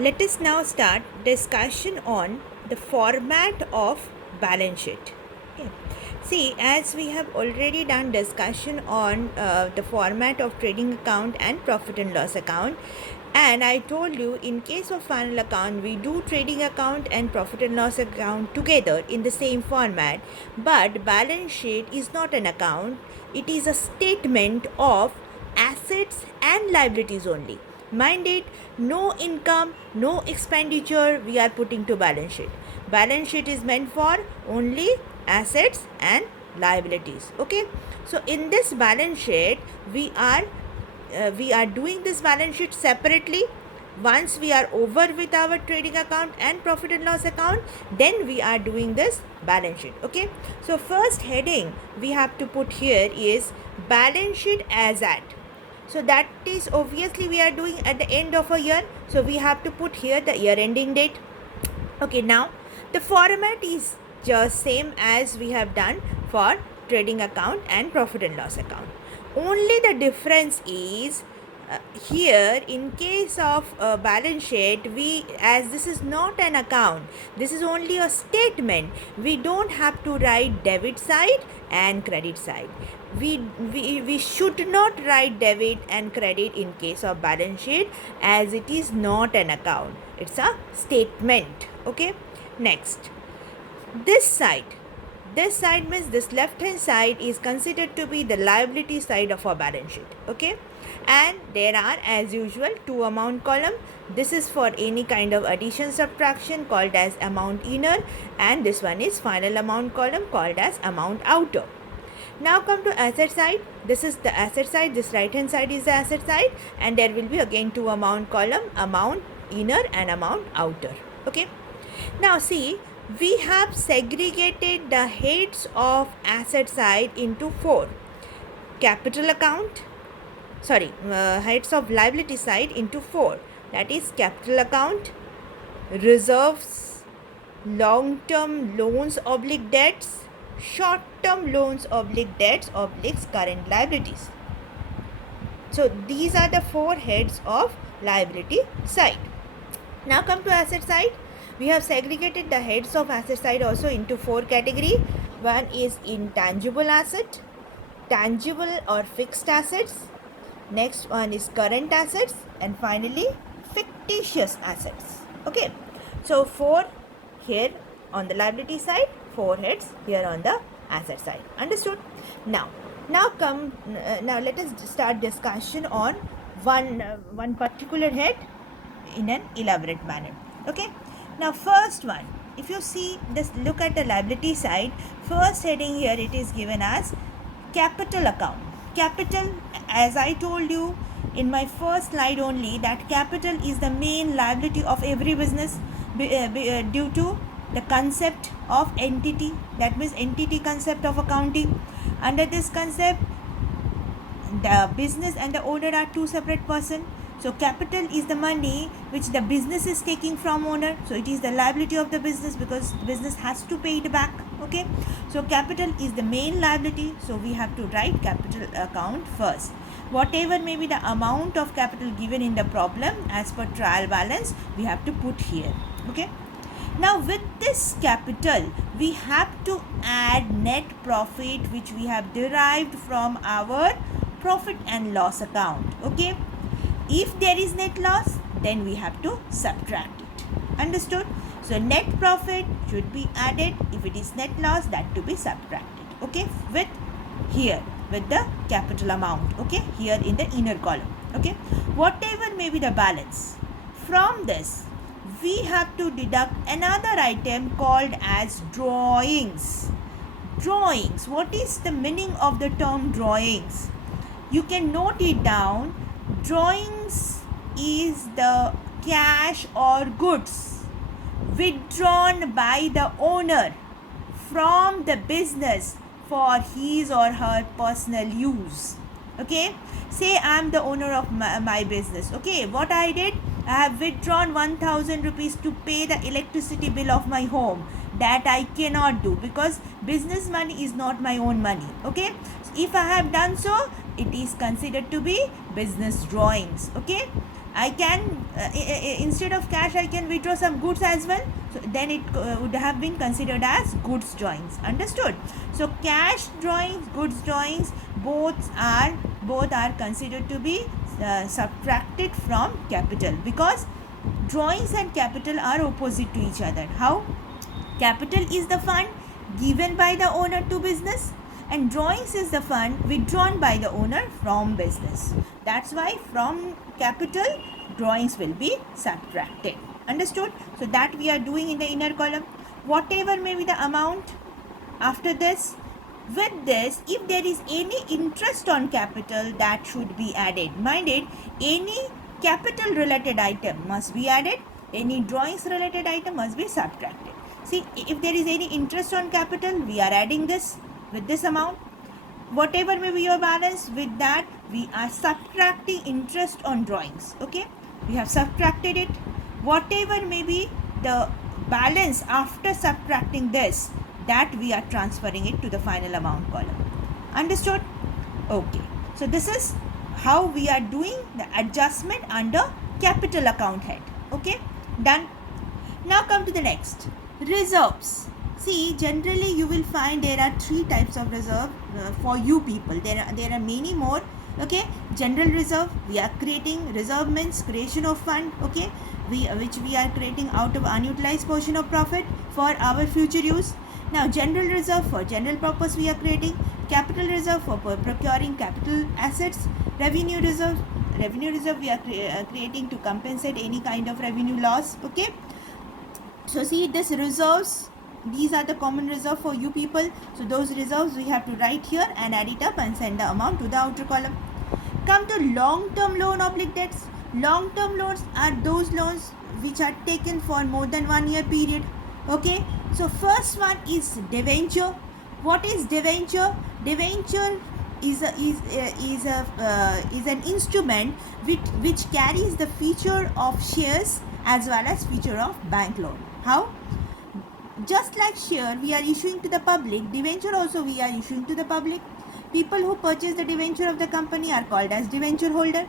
Let us now start discussion on the format of balance sheet. Okay. See, as we have already done discussion on the format of trading account and profit and loss account, and I told you in case of final account we do trading account and profit and loss account together in the same format, but balance sheet is not an account, it is a statement of assets and liabilities only. Mind it, no income, no expenditure we are putting to balance sheet. Balance sheet is meant for only assets and liabilities. Okay. So in this balance sheet, we are doing this balance sheet separately. Once we are over with our trading account and profit and loss account, then we are doing this balance sheet. Okay. So first heading we have to put here is balance sheet as at. So that is obviously we are doing at the end of a year. So we have to put here the year ending date. Okay, now the format is just same as we have done for trading account and profit and loss account. Only the difference is here in case of balance sheet, we, as this is not an account, this is only a statement, we don't have to write debit side and credit side. We should not write debit and credit in case of balance sheet, as it is not an account, it's a statement. Okay, next, this side means this left hand side is considered to be the liability side of our balance sheet. Okay, and there are as usual two amount column. This is for any kind of addition subtraction called as amount inner, and this one is final amount column called as amount outer. Now come to asset side. This is the asset side, this right hand side is the asset side, and there will be again two amount column, amount inner and amount outer. Okay, now see, we have segregated the heads of asset side into four. Capital account, heads of liability side into four. That is capital account, reserves, long-term loans oblique debts, short-term loans oblique debts obliques current liabilities. So these are the four heads of liability side. Now come to asset side. We have segregated the heads of asset side also into four category. One is intangible asset, tangible or fixed assets. Next one is current assets, and finally fictitious assets. Okay, so four here on the liability side, four heads here on the asset side. Understood? Now let us start discussion on one particular head in an elaborate manner. Okay, now first one, if you see this, look at the liability side, first heading here it is given as capital account. Capital, as I told you in my first slide only, that capital is the main liability of every business due to the concept of entity, that means entity concept of accounting. Under this concept, the business and the owner are two separate persons. So capital is the money which the business is taking from owner. So it is the liability of the business because business has to pay it back. Okay. So capital is the main liability. So we have to write capital account first. Whatever may be the amount of capital given in the problem as per trial balance, we have to put here. Okay. Now with this capital, we have to add net profit which we have derived from our profit and loss account. Okay. If there is net loss, then we have to subtract it. Understood? So net profit should be added. If it is net loss, that to be subtracted. Okay, with the capital amount. Okay, here in the inner column. Okay, whatever may be the balance, from this we have to deduct another item called as drawings. Drawings. What is the meaning of the term drawings? You can note it down. Drawings is the cash or goods withdrawn by the owner from the business for his or her personal use. Okay, say I am the owner of my business. Okay, what I did, I have withdrawn 1000 rupees to pay the electricity bill of my home. That I cannot do because business money is not my own money. Okay, if I have done so, it is considered to be business drawings. Okay, I can instead of cash I can withdraw some goods as well, so then it would have been considered as goods drawings. Understood? So cash drawings, goods drawings, both are considered to be subtracted from capital, because drawings and capital are opposite to each other. How? Capital is the fund given by the owner to business, and drawings is the fund withdrawn by the owner from business. That's why from capital, drawings will be subtracted. Understood? So that we are doing in the inner column. Whatever may be the amount after this, with this, if there is any interest on capital, that should be added. Mind it, any capital related item must be added, any drawings related item must be subtracted. See, if there is any interest on capital, we are adding this with this amount. Whatever may be your balance, with that we are subtracting interest on drawings. Okay, we have subtracted it. Whatever may be the balance after subtracting this, that we are transferring it to the final amount column. Understood? Okay, so this is how we are doing the adjustment under capital account head. Okay, done. Now come to the next, reserves. See, generally you will find there are three types of reserve for you people. There are many more. Okay, general reserve, we are creating. Reserve means creation of fund. Okay, which we are creating out of unutilized portion of profit for our future use. Now general reserve, for general purpose we are creating. Capital reserve, for procuring capital assets. Revenue reserve we are creating to compensate any kind of revenue loss. Okay, so see, this reserves, these are the common reserve for you people. So those reserves we have to write here and add it up and send the amount to the outer column. Come to long-term loan oblique debts. Long-term loans are those loans which are taken for more than 1 year period. Okay, so first one is debenture. What is debenture? Debenture is an instrument which carries the feature of shares as well as feature of bank loan. How? Just like share we are issuing to the public, debenture also we are issuing to the public. People who purchase the debenture of the company are called as debenture holder.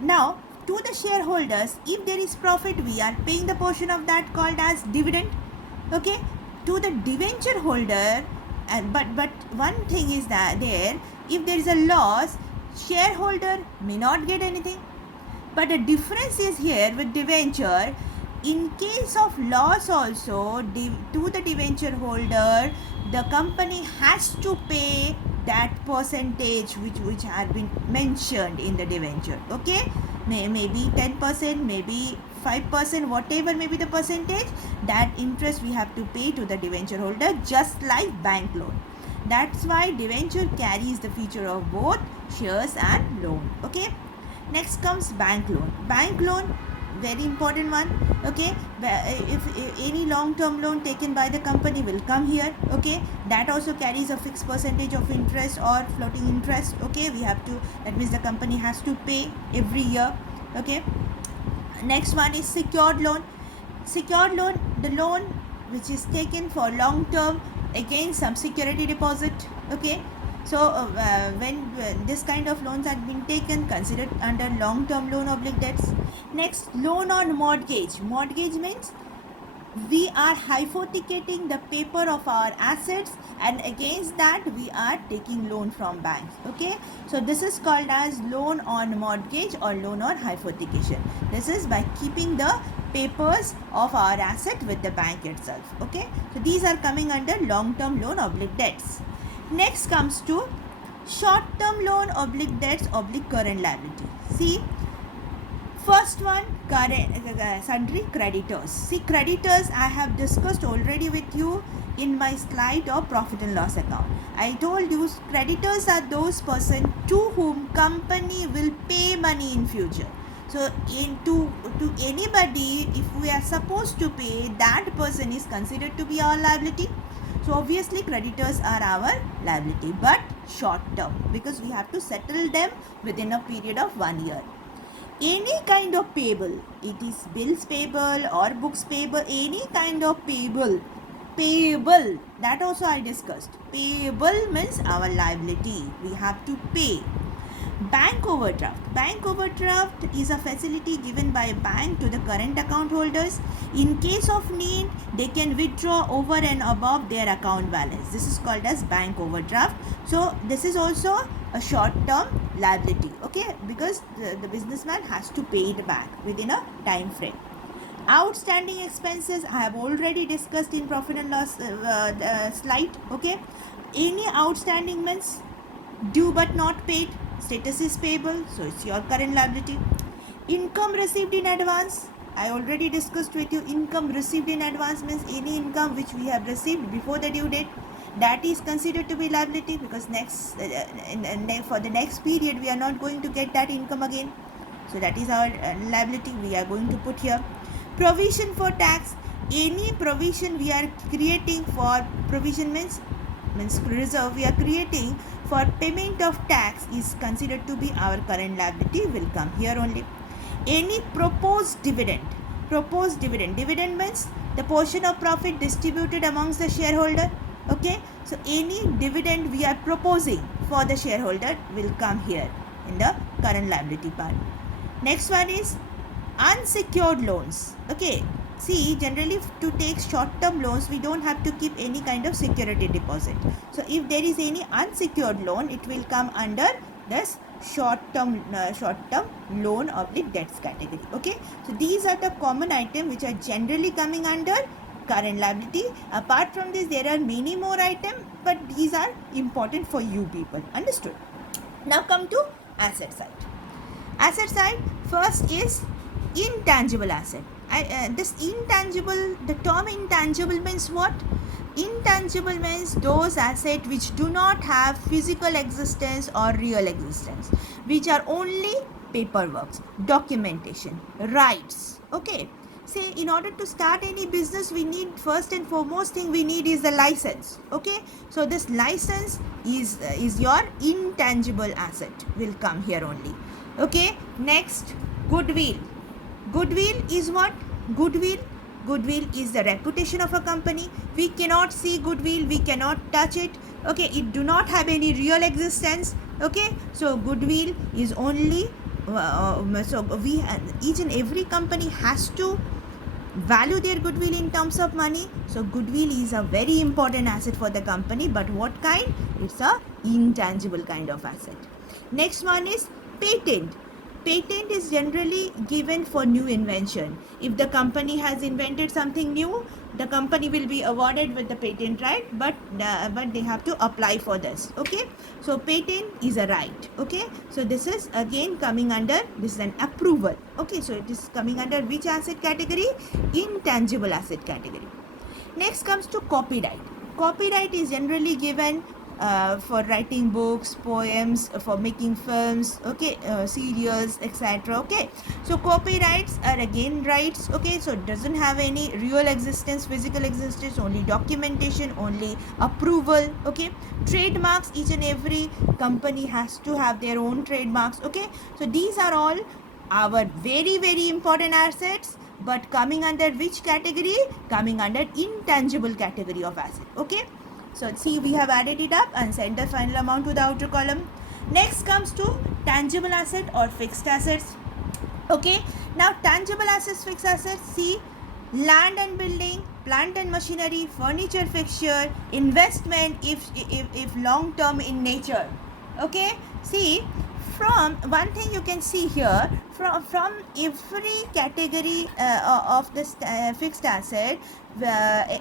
Now, to the shareholders, if there is profit, we are paying the portion of that called as dividend. Okay, to the debenture holder, but one thing is that if there is a loss, shareholder may not get anything. But the difference is here with debenture, in case of loss also, to the debenture holder, the company has to pay that percentage which had been mentioned in the debenture. Okay, maybe 10%, maybe 5%, whatever may be the percentage, that interest we have to pay to the debenture holder, just like bank loan. That's why debenture carries the feature of both shares and loan. Okay, next comes bank loan. Bank loan, very important one. Okay, if any long term loan taken by the company will come here. Okay, that also carries a fixed percentage of interest or floating interest. Okay, we have to, that means the company has to pay every year. Okay, next one is secured loan. Secured loan, the loan which is taken for long term against some security deposit. Okay, so when this kind of loans have been taken, considered under long term loan oblique debts. Next, loan on mortgage. Mortgage means we are hypothecating the paper of our assets, and against that we are taking loan from banks. Okay, so this is called as loan on mortgage or loan on hypothecation. This is by keeping the papers of our asset with the bank itself. Okay, so these are coming under long term loan oblique debts. Next comes to short term loan oblique debts oblique current liability. See, first one, sundry creditors. See, creditors I have discussed already with you in my slide of profit and loss account. I told you creditors are those persons to whom company will pay money in future. So to anybody, if we are supposed to pay, that person is considered to be our liability. So obviously creditors are our liability, but short term, because we have to settle them within a period of 1 year. Any kind of payable, it is bills payable or books payable, any kind of payable, that also I discussed. Payable means our liability, we have to pay. Bank overdraft. Bank overdraft is a facility given by a bank to the current account holders. In case of need, they can withdraw over and above their account balance. This is called as bank overdraft. So this is also a short-term liability, okay, because the businessman has to pay it back within a time frame. Outstanding expenses I have already discussed in profit and loss slide, okay. Any outstanding means due but not paid, status is payable, so it's your current liability. Income received in advance, I already discussed with you. Income received in advance means any income which we have received before the due date, that is considered to be liability, because for the next period we are not going to get that income again, so that is our liability we are going to put here. Provision for tax, any provision we are creating for, provision means reserve we are creating for payment of tax is considered to be our current liability, will come here only. Any proposed dividend, dividend means the portion of profit distributed amongst the shareholder, okay. So any dividend we are proposing for the shareholder will come here in the current liability part. Next one is unsecured loans, okay. See, generally to take short-term loans, we don't have to keep any kind of security deposit. So if there is any unsecured loan, it will come under this short-term loan of the debts category, okay. So these are the common items which are generally coming under current liability. Apart from this, there are many more items, but these are important for you people. Understood? Now come to asset side. Asset side, first is intangible asset. This intangible, the term intangible means what? Intangible means those assets which do not have physical existence or real existence, which are only paperwork, documentation, rights, okay. Say, in order to start any business, we need, first and foremost thing we need is the license, okay. So this license is your intangible asset, will come here only, okay. Next, goodwill. Goodwill is what? Goodwill is the reputation of a company. We cannot see goodwill, we cannot touch it, okay. It do not have any real existence, okay. So goodwill is only each and every company has to value their goodwill in terms of money. So goodwill is a very important asset for the company, but what kind? It's a intangible kind of asset. Next one is patent. Patent is generally given for new invention. If the company has invented something new, the company will be awarded with the patent right, but they have to apply for this, okay. So patent is a right, okay. So this is again coming under, this is an approval, okay. So it is coming under which asset category? Intangible asset category. Next comes to copyright. Copyright is generally given for writing books, poems, for making films, okay, serials, etc., okay. So copyrights are again rights, okay. So it doesn't have any real existence, physical existence, only documentation, only approval, okay. Trademarks, each and every company has to have their own trademarks, okay. So these are all our very, very important assets, but coming under which category? Coming under intangible category of asset, okay. So see, we have added it up and sent the final amount to the outer column. Next comes to tangible asset or fixed assets, okay. Now tangible assets, fixed assets, see, land and building, plant and machinery, furniture, fixture, investment if long term in nature, okay. See, from one thing you can see here, from every category of this fixed asset,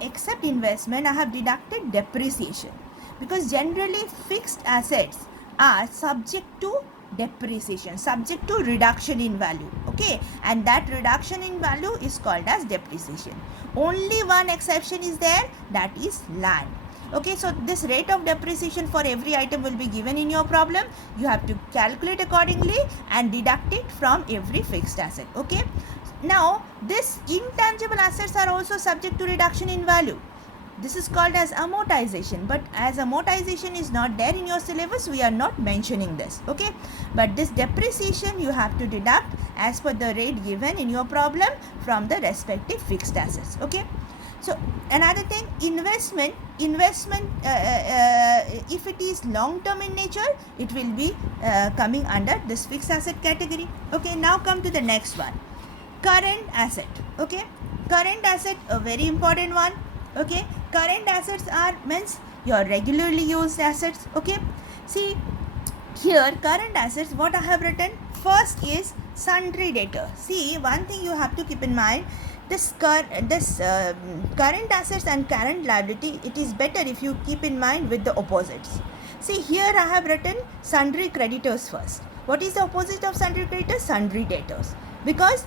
except investment, I have deducted depreciation, because generally fixed assets are subject to depreciation, subject to reduction in value, okay, and that reduction in value is called as depreciation. Only one exception is there, that is land, okay. So this rate of depreciation for every item will be given in your problem. You have to calculate accordingly and deduct it from every fixed asset, okay. Now this intangible assets are also subject to reduction in value. This is called as amortization, but as amortization is not there in your syllabus, we are not mentioning this, okay. But this depreciation you have to deduct as per the rate given in your problem from the respective fixed assets, okay. So another thing, investment, if it is long term in nature, it will be coming under this fixed asset category. Okay, now come to the next one, current asset. Okay, current asset, a very important one. Okay, current assets are means your regularly used assets. Okay, see here current assets, what I have written first is sundry debtor. See, one thing you have to keep in mind, this current assets and current liability, it is better if you keep in mind with the opposites. See here I have written sundry creditors first. What is the opposite of sundry creditors? Sundry debtors, because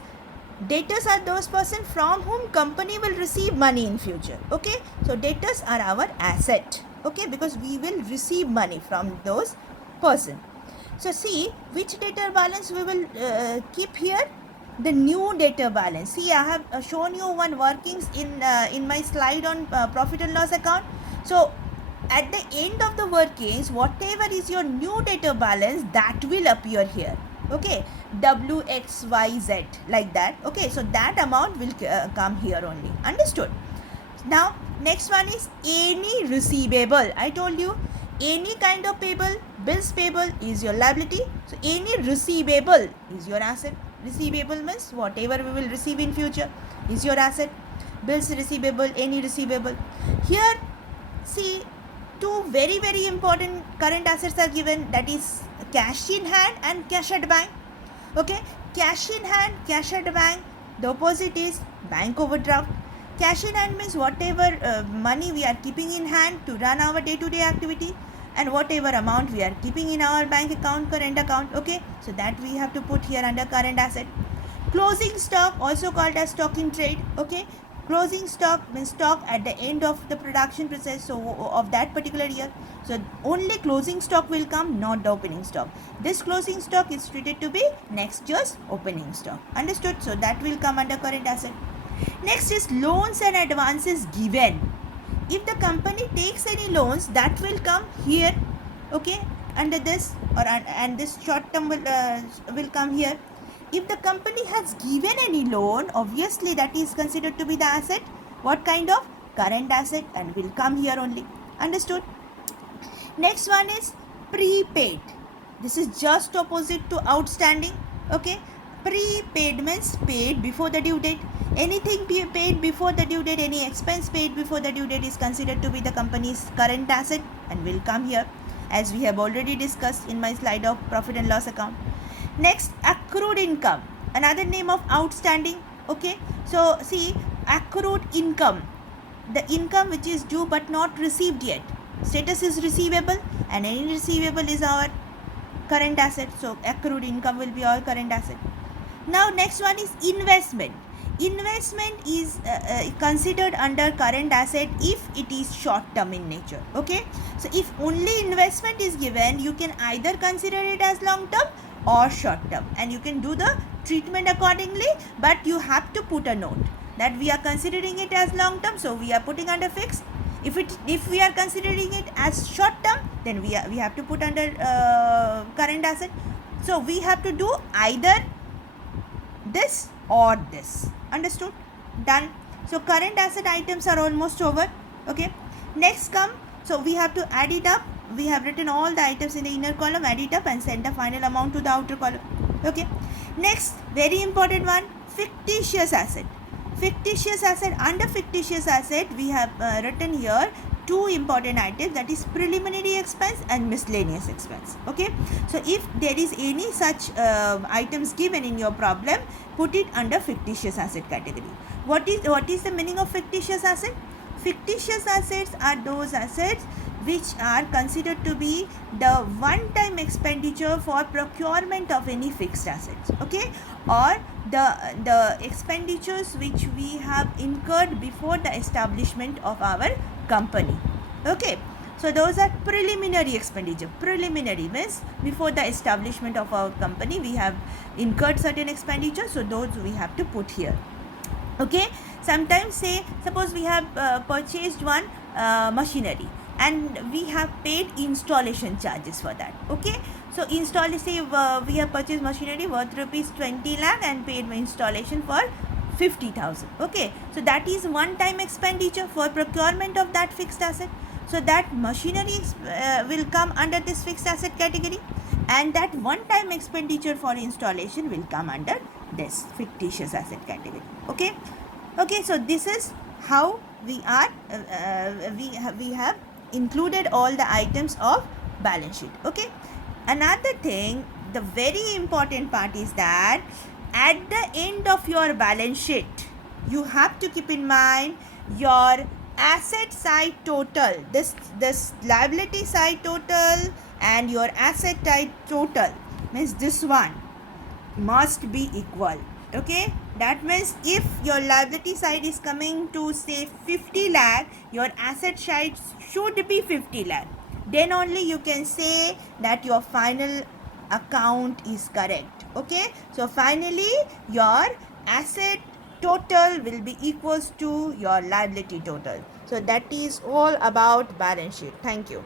debtors are those person from whom company will receive money in future. Okay, so debtors are our asset. Okay, because we will receive money from those person. So see which debtor balance we will keep here, the new debtor balance. See, I have shown you one workings in my slide on profit and loss account. So at the end of the workings, whatever is your new debtor balance, that will appear here. Okay, WXYZ, like that. Okay, so that amount will come here only. Understood? Now next one is any receivable. I told you any kind of payable, bills payable is your liability. So any receivable is your asset. Receivable means whatever we will receive in future is your asset. Bills receivable, any receivable. Here see, two very very important current assets are given, that is cash in hand and cash at bank. Okay, cash in hand, cash at bank, the opposite is bank overdraft. Cash in hand means whatever money we are keeping in hand to run our day-to-day activity, and whatever amount we are keeping in our bank account, current account. Okay, so that we have to put here under current asset. Closing stock, also called as stock in trade. Okay, closing stock means stock at the end of the production process, so of that particular year. So only closing stock will come, not the opening stock. This closing stock is treated to be next year's opening stock. Understood? So that will come under current asset. Next is loans and advances given. If the company takes any loans, that will come here. Okay, under this, or and this short term will come here. If the company has given any loan, obviously that is considered to be the asset. What kind of? Current asset, and will come here only. Understood? Next one is prepaid. This is just opposite to outstanding. Okay, prepaid means paid before the due date. Anything paid before the due date, any expense paid before the due date is considered to be the company's current asset and will come here, as we have already discussed in my slide of profit and loss account. Next, accrued income, another name of outstanding. Okay, so see, accrued income, the income which is due but not received yet. Status is receivable, and any receivable is our current asset. So accrued income will be our current asset. Now next one is investment. Investment is considered under current asset if it is short term in nature. Okay, so if only investment is given, you can either consider it as long term or short term, and you can do the treatment accordingly, but you have to put a note that we are considering it as long term, so we are putting under fixed. If we are considering it as short term, then we have to put under current asset. So we have to do either this or this. Understood? Done. So current asset items are almost over. Okay, next come, so we have to add it up. We have written all the items in the inner column, add it up and send the final amount to the outer column. Okay, next very important one, fictitious asset. Fictitious asset, under fictitious asset we have written here two important items, that is preliminary expense and miscellaneous expense. Okay, so if there is any such items given in your problem, put it under fictitious asset category. What is the meaning of fictitious asset? Fictitious assets are those assets which are considered to be the one-time expenditure for procurement of any fixed assets. Okay, or the expenditures which we have incurred before the establishment of our company. Okay, so those are preliminary expenditure. Preliminary means before the establishment of our company we have incurred certain expenditure, so those we have to put here. Okay, sometimes say suppose we have purchased one machinery and we have paid installation charges for that. Okay, so installation, say we have purchased machinery worth rupees 20 lakh and paid installation for 50,000. Okay, so that is one time expenditure for procurement of that fixed asset. So that machinery will come under this fixed asset category, and that one time expenditure for installation will come under this fictitious asset category. Okay, okay, so this is how we are we have included all the items of balance sheet. Okay, another thing, the very important part is that at the end of your balance sheet you have to keep in mind your asset side total, this liability side total and your asset side total, means this one must be equal. Okay, that means if your liability side is coming to say 50 lakh, your asset side should be 50 lakh, then only you can say that your final account is correct. Okay, so finally your asset total will be equals to your liability total. So that is all about balance sheet. Thank you.